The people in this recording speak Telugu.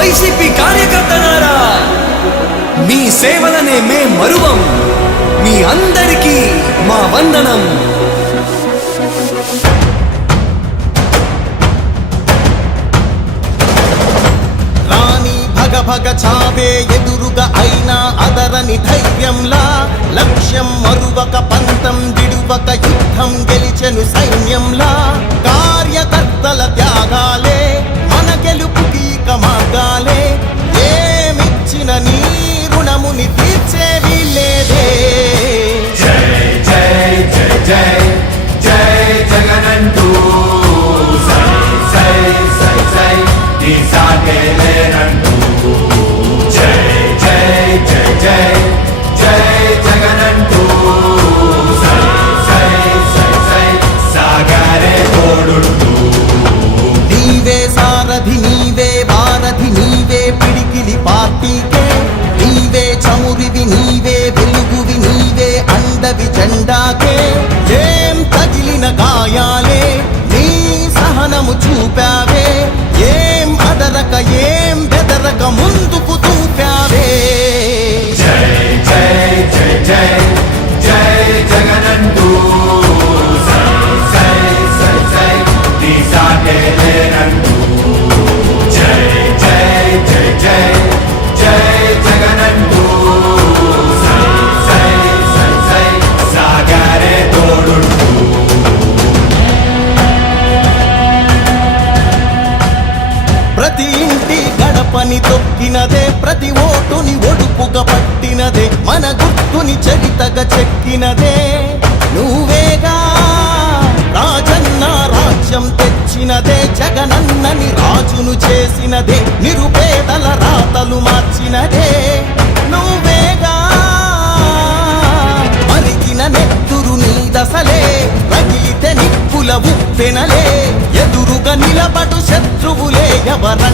వైసీపీ కార్యకర్తలారా, మీ సేవలనే మే మరువం. మీ అందరికీ మా వందనం. రాణి భగ భగ చావే ఎదురుగా అయినా అదరని ధైర్యంలా, లక్ష్యం మరువక పంతం విడువక యుద్ధం గెలిచెను సైన్యంలా. కార్యకర్తల త్యాగాలే మన గెలుపుకి మార్గాలే. ఏమిచ్చిన నీ రుణముని తీర్చేవి లేదే. జై జై జై జై జై జగనంటూ సై సై సై సై నీ సాగే లేనంటూ. జై జై జై జై జై జగనంటూ సై సై సై సై సాగరే తోడుంటూ. నీవే సారథి నీవే వారధి నీవే పిడికిలి పార్టీకే. నీవే చమురివి నీవే వెలుగువి నీవే అండవి జెండాకే. ఏం తగిలిన గాయాలే నీ సహనము చూపావే. ఏం అదరక ఏం బెదరక ముందుకు దూపావే. జై జై జై జై జై జగనంటూ సై సై సై సై నీ సాగే లేనంటూ. జై జై జై జై జై జగనంటూ సై సై సై సై సాగరే తోడుంటూ. ప్రతి ఇంటి గడపని తొక్కినదే, ప్రతి ఓటుని ఒడుపుగా పట్టినదే, మన గుర్తుని చరితగా చెక్కినదే నువ్వేగా. రాజన్న రాజ్యం తెచ్చినదే, జగనన్నని రాజును చేసినదే, నిరుపేదల రాతలు మార్చినదే నువ్వేగా. మరిగిన నెత్తురు నీ దశలే, రగిలితే నిప్పుల ఉప్పెనలే. ఎదురుగా నిలబడు శత్రువులే ఎవర